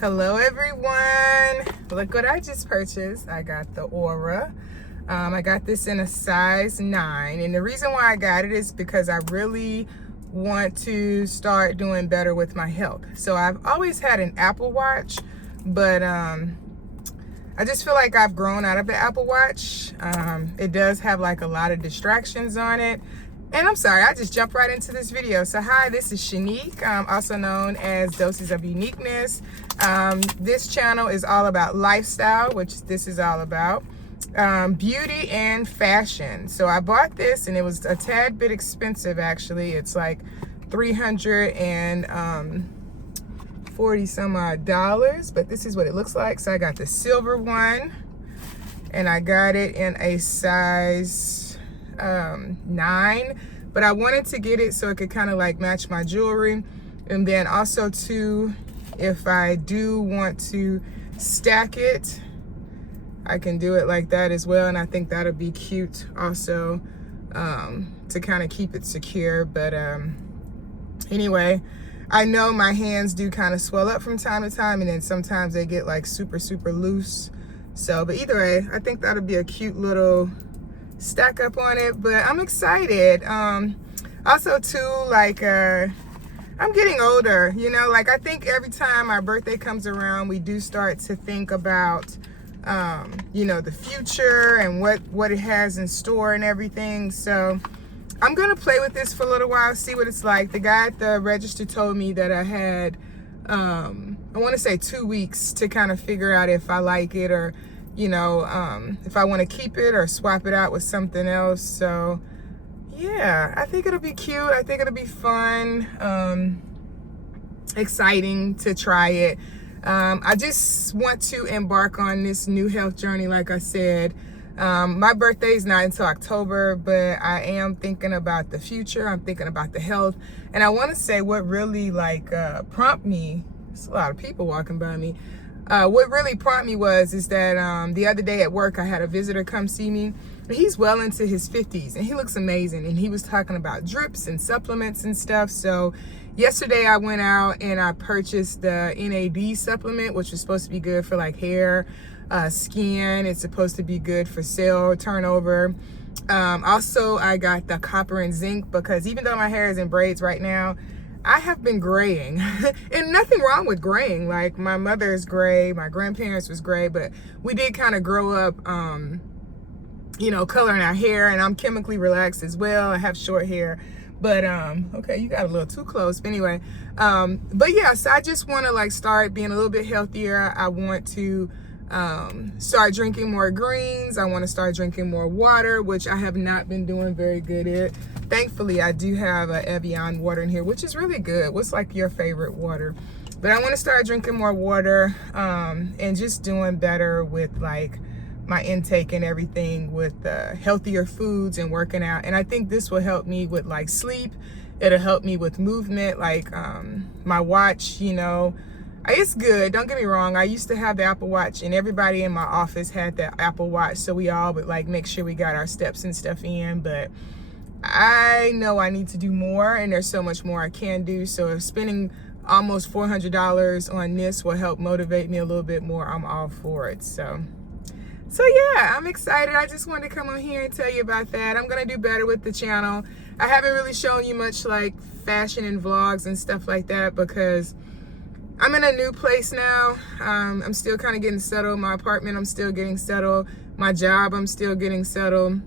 Hello everyone, look what I just purchased. I got the Oura. I got this in a size 9, and the reason why I got it is because I really want to start doing better with my health. So I've always had an Apple Watch, but I just feel like I've grown out of the Apple Watch. It does have like a lot of distractions on it. And I'm sorry, I just jumped right into this video. So hi, this is Shanique, also known as Doses of Uniqueness. This channel is all about lifestyle, which this is all about, beauty and fashion. So I bought this and it was a tad bit expensive actually. It's like $340 some odd dollars, but this is what it looks like. So I got the silver one and I got it in a size 9, but I wanted to get it so it could kind of like match my jewelry. And then also too, if I do want to stack it, I can do it like that as well, and I think that'll be cute also, to kind of keep it secure. But anyway, I know my hands do kind of swell up from time to time, and then sometimes they get like super loose. So but either way, I think that'll be a cute little stack up on it. But I'm excited. Also too, like I'm getting older, you know, like I think every time our birthday comes around, we do start to think about you know, the future and what it has in store and everything. So I'm gonna play with this for a little while, see what it's like. The guy at the register told me that I had I want to say 2 weeks to kind of figure out if I like it, or you know, if I want to keep it or swap it out with something else. So yeah, I think it'll be cute. I think it'll be fun, exciting to try it. I just want to embark on this new health journey. Like I said, my birthday is not until October, but I am thinking about the future. I'm thinking about the health. And I want to say what really like prompted me, there's a lot of people walking by me. What really prompted me is that the other day at work, I had a visitor come see me. He's well into his 50s and he looks amazing. And he was talking about drips and supplements and stuff. So yesterday I went out and I purchased the NAD supplement, which was supposed to be good for like hair, skin. It's supposed to be good for cell turnover. Also, I got the copper and zinc because even though my hair is in braids right now, I have been graying. And nothing wrong with graying. Like my mother is gray, my grandparents was gray, but we did kind of grow up, you know, coloring our hair, and I'm chemically relaxed as well. I have short hair, but okay, you got a little too close. But anyway, but yeah, so I just want to like start being a little bit healthier. I want to start drinking more greens. I want to start drinking more water, which I have not been doing very good at. Thankfully, I do have a Evian water in here, which is really good. What's like your favorite water? But I want to start drinking more water, and just doing better with like my intake and everything, with healthier foods and working out. And I think this will help me with like sleep. It'll help me with movement. Like my watch, you know, it's good. Don't get me wrong. I used to have the Apple Watch, and everybody in my office had the Apple Watch. So we all would like make sure we got our steps and stuff in. But I know I need to do more, and there's so much more I can do. So if spending almost $400 on this will help motivate me a little bit more, I'm all for it. So yeah, I'm excited. I just wanted to come on here and tell you about that. I'm gonna do better with the channel. I haven't really shown you much like fashion and vlogs and stuff like that because I'm in a new place now. I'm still kind of getting settled. My apartment, I'm still getting settled. My job, I'm still getting settled.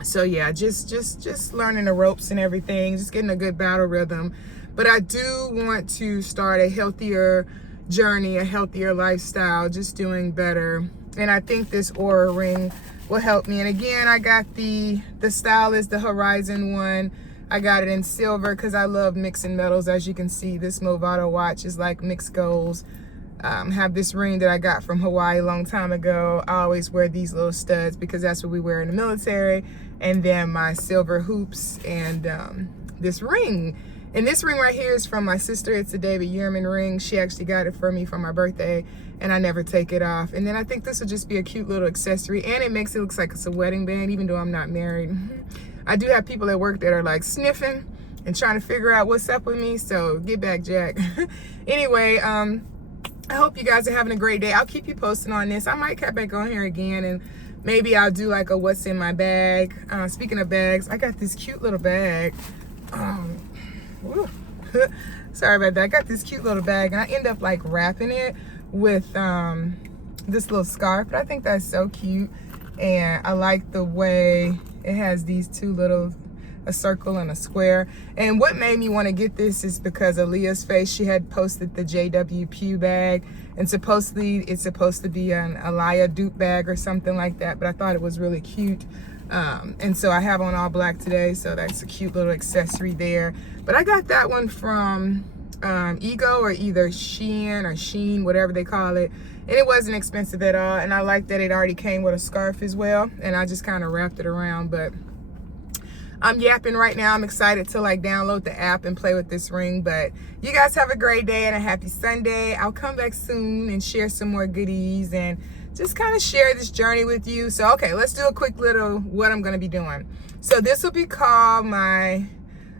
So yeah, just learning the ropes and everything, just getting a good battle rhythm. But I do want to start a healthier journey, a healthier lifestyle, just doing better. And I think this Oura ring will help me. And again, I got the style is the Horizon one. I got it in silver because I love mixing metals. As you can see, this Movado watch is like mixed golds. Have this ring that I got from Hawaii a long time ago. I always wear these little studs because that's what we wear in the military. And then my silver hoops and this ring. And this ring right here is from my sister. It's a David Yurman ring. She actually got it for me for my birthday, and I never take it off. And then I think this will just be a cute little accessory, and it makes it look like it's a wedding band, even though I'm not married. I do have people at work that are like sniffing and trying to figure out what's up with me, so get back, Jack. Anyway, I hope you guys are having a great day. I'll keep you posted on this. I might come back on here again and maybe I'll do like a what's in my bag. Speaking of bags, I got this cute little bag. Sorry about that. I got this cute little bag and I end up like wrapping it with this little scarf. But I think that's so cute. And I like the way it has these two little, a circle and a square. And what made me want to get this is because of Leah's face. She had posted the JW Pew bag, and supposedly it's supposed to be an Alaya dupe bag or something like that, but I thought it was really cute. And so I have on all black today, so that's a cute little accessory there. But I got that one from Ego, or either Shein or Sheen, whatever they call it, and it wasn't expensive at all. And I like that it already came with a scarf as well, and I just kind of wrapped it around. But I'm yapping right now. I'm excited to like download the app and play with this ring. But you guys have a great day and a happy Sunday. I'll come back soon and share some more goodies and just kind of share this journey with you. So, okay, let's do a quick little what I'm going to be doing. So this will be called my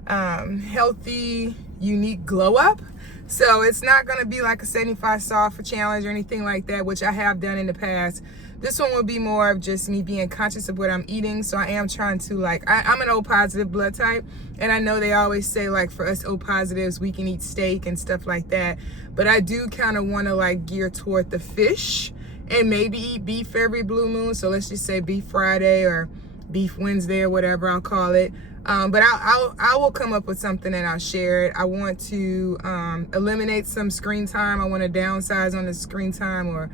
healthy, unique glow up. So it's not going to be like a 75 soft challenge or anything like that, which I have done in the past. This one will be more of just me being conscious of what I'm eating. So I am trying to like, I'm an O positive blood type. And I know they always say like for us O positives, we can eat steak and stuff like that. But I do kind of want to like gear toward the fish and maybe eat beef every blue moon. So let's just say beef Friday or beef Wednesday or whatever I'll call it. But I will come up with something and I'll share it. I want to eliminate some screen time. I want to downsize on the screen time or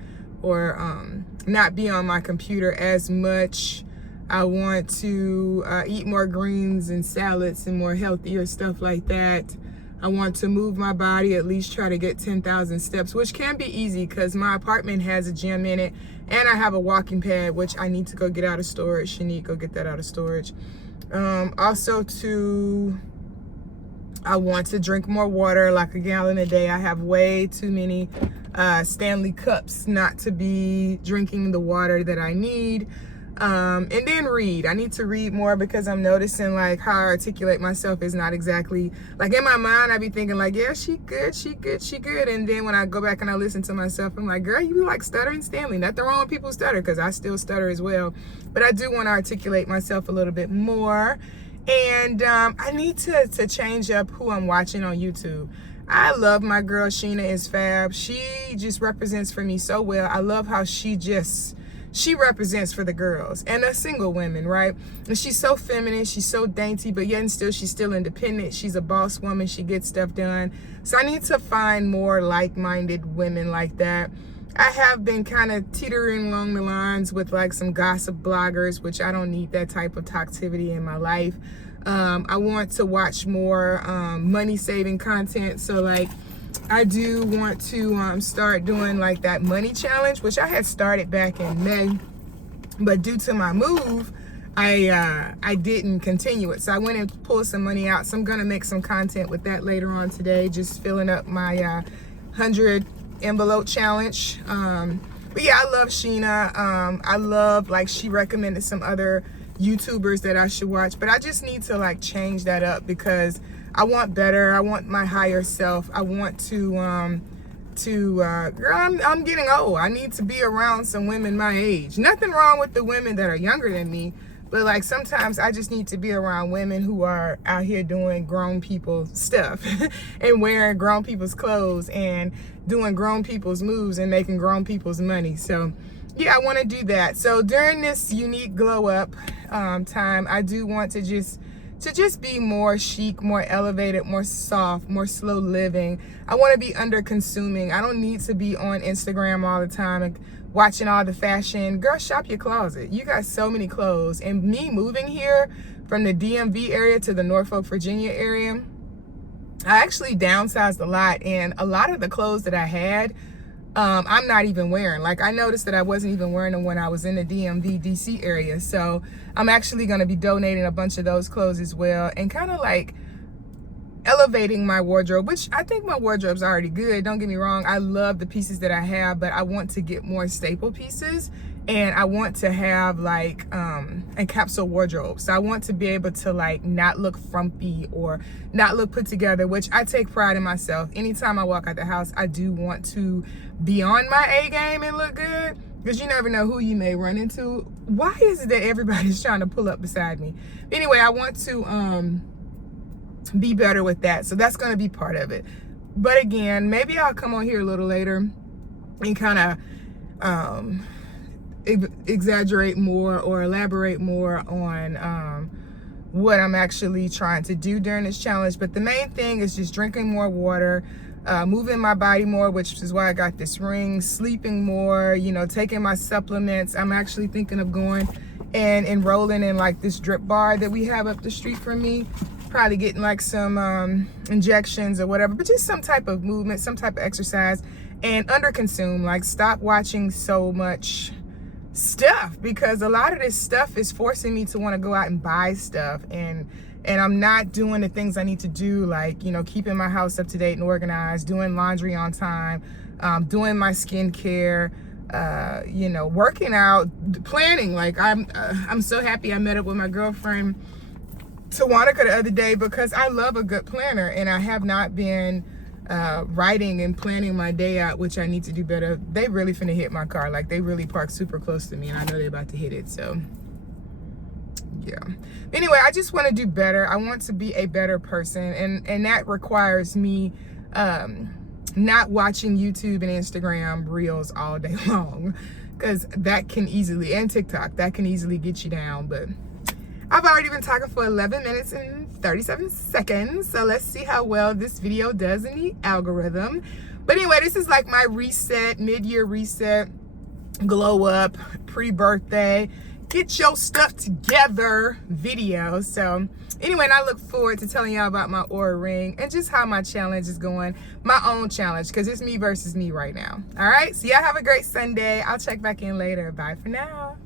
not be on my computer as much. I want to eat more greens and salads and more healthier stuff like that. I want to move my body, at least try to get 10,000 steps, which can be easy because my apartment has a gym in it and I have a walking pad, which I need to go get out of storage. Shanique, go get that out of storage. Also I want to drink more water, like a gallon a day. I have way too many Stanley cups not to be drinking the water that I need. And then read. I need to read more because I'm noticing like how I articulate myself is not exactly, like in my mind I be thinking like, yeah, she good. And then when I go back and I listen to myself, I'm like, girl, you like stuttering Stanley. Nothing wrong with people stutter because I still stutter as well. But I do want to articulate myself a little bit more. And I need to change up who I'm watching on YouTube. I love my girl Sheena is Fab. She just represents for me so well. I love how she represents for the girls and the single women, right? And she's so feminine, she's so dainty, but yet and still she's still independent. She's a boss woman, she gets stuff done. So I need to find more like-minded women like that. I have been kind of teetering along the lines with like some gossip bloggers, which I don't need that type of toxicity in my life. I want to watch more money-saving content. So like I do want to start doing like that money challenge, which I had started back in May, but due to my move, I didn't continue it. So I went and pulled some money out. So I'm gonna make some content with that later on today, just filling up my 100 envelope challenge. But yeah, I love Sheena. I love, like, she recommended some other YouTubers that I should watch, but I just need to like change that up because I want better. I want my higher self. I want to girl, I'm getting old. I need to be around some women my age. Nothing wrong with the women that are younger than me, but like sometimes I just need to be around women who are out here doing grown people stuff and wearing grown people's clothes and doing grown people's moves and making grown people's money. So yeah, I want to do that. So during this unique glow up time, I do want to just be more chic, more elevated, more soft, more slow living. I want to be under consuming. I don't need to be on Instagram all the time and watching all the fashion. Girl, shop your closet. You got so many clothes. And me moving here from the DMV area to the Norfolk, Virginia area, I actually downsized a lot. And a lot of the clothes that I had, I'm not even wearing. Like, I noticed that I wasn't even wearing them when I was in the DMV DC area. So I'm actually going to be donating a bunch of those clothes as well and kind of like elevating my wardrobe, which I think my wardrobe's already good. Don't get me wrong. I love the pieces that I have, but I want to get more staple pieces and I want to have like a capsule wardrobe. So I want to be able to like not look frumpy or not look put together, which I take pride in myself. Anytime I walk out the house, I do want to be on my A game and look good, because you never know who you may run into. Why is it that everybody's trying to pull up beside me? Anyway, I want to be better with that. So that's going to be part of it. But again, maybe I'll come on here a little later and kind of exaggerate more or elaborate more on what I'm actually trying to do during this challenge. But the main thing is just drinking more water, moving my body more, which is why I got this ring, sleeping more, you know, taking my supplements. I'm actually thinking of going and enrolling in like this drip bar that we have up the street from me, probably getting like some injections or whatever, but just some type of movement, some type of exercise, and under consume, like stop watching so much stuff, because a lot of this stuff is forcing me to want to go out and buy stuff, and I'm not doing the things I need to do, like, you know, keeping my house up to date and organized, doing laundry on time, doing my skincare, you know, working out, planning. Like I'm so happy I met up with my girlfriend Tawanica the other day, because I love a good planner, and I have not been writing and planning my day out, which I need to do better. They really finna hit my car. Like, they really parked super close to me, and I know they're about to hit it. So yeah, anyway, I just want to do better. I want to be a better person, and that requires me not watching YouTube and Instagram reels all day long, because that can easily, and TikTok, that can easily get you down. But I've already been talking for 11 minutes and 37 seconds, so let's see how well this video does in the algorithm. But anyway, this is like my reset, mid-year reset, glow up, pre-birthday, get your stuff together video. So anyway, and I look forward to telling y'all about my Oura ring and just how my challenge is going, my own challenge, because it's me versus me right now. All right, so y'all have a great Sunday. I'll check back in later. Bye for now.